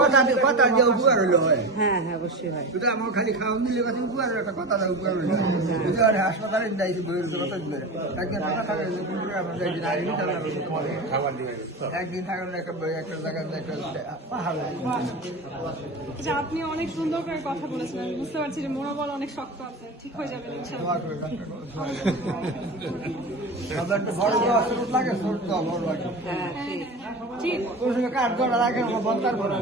কথা দিয়ে উপকার হইলো হয়। হ্যাঁ হ্যাঁ অবশ্যই হয়। এটা আমার খালি খাওয়ান দিলে কথা উপকার একটা কথা উপকার হইলো যদি আর হাসপাতালে যাইছি বইয়ের কথা দিবে একদিন কথা থাকে আমরা একদিন আইনি খাবার দিবে একদিন থাকার একটা জায়গায় একটা পাহাড়। আচ্ছা, আপনি অনেক সুন্দর করে কথা বলেছেন, আমি বুঝতে পারছি যে মনোবল অনেক শক্ত আছে, ঠিক হয়ে যাবে ইনশাআল্লাহ। বড় অসুখ লাগে ছোট বড় লাগে ঠিক কাঠ ধরা রাখে বন্ধার করে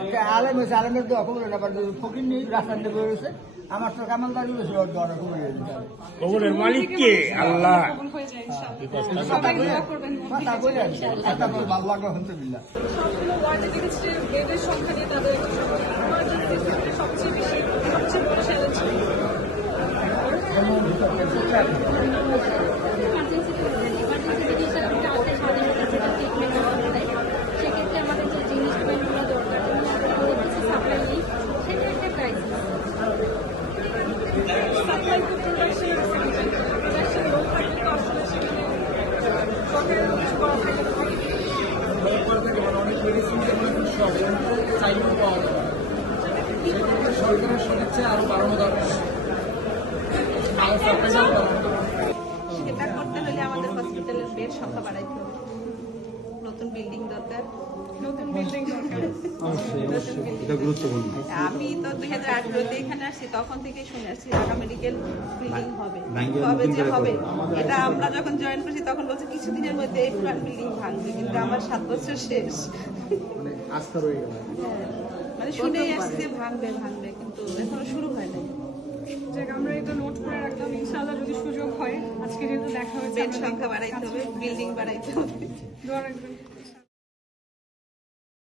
একটা আলেম হয়েছে আলেমের দোয়া কবুলের ব্যাপার ফকির নেই রাস্তার দিকে রয়েছে আমার তো কামালদারি হয়েছে ওর দোয়া কবুলের মালিক কে? আল্লাহ। কবুল হয়ে যায় ইনশাআল্লাহ। সবাই দোয়া করবেন। কথা বলে ভালো লাগলো আলহামদুলিল্লাহ। সবগুলো ওয়ার্ডে দেখেছি যে বেডের সংখ্যা নিয়ে তাদের একটা সমস্যা। ইমার্জেন্সি সবচেয়ে বেশি সবচেয়ে বড় চ্যালেঞ্জ। সেক্ষেত্রে আমাদের যে জিনিসগুলো দরকার সাপ্লাই নেই, সেটা একটা ক্রাইসিস। সাপ্লাই টু প্রোডাকশনের প্রোডাকশন লোক থাকলে তো আসলে সেখানে সরকারের কিছু করা থাকে না। অনেক মেডিসিন চাইলেও পাওয়া যায় সরকারের সদিচ্ছে আরো বাড়ানো দরকার। সেটা করতে হলে আমাদের হসপিটালের বেড সংখ্যা বাড়াইতে হবে, নতুন বিল্ডিং দরকার। নতুন বিল্ডিং দরকার। আমি তো 2018-তে এখানে আসছি, তখন থেকে শুনে আসছি ঢাকা মেডিকেল বিল্ডিং হবে হবে যে হবে। এটা আমরা যখন জয়েন করছি তখন বলছে কিছুদিনের মধ্যে এই পুরান বিল্ডিং ভাঙবে, কিন্তু আমার 7 বছর শেষ। আস্থা রয়ে গেল। মানে শুনেই আসছি যে ভাঙবে ভাঙবে, কিন্তু এখনো শুরু হয় নাই। যাক, আমরা এটা নোট করে রাখলাম, ইনশাআল্লাহ যদি সুযোগ হয়। আজকে যেহেতু দেখা হয়েছে, বেড সংখ্যা বাড়াইতে হবে, বিল্ডিং বাড়াইতে হবে। দোয়া রাখবেন।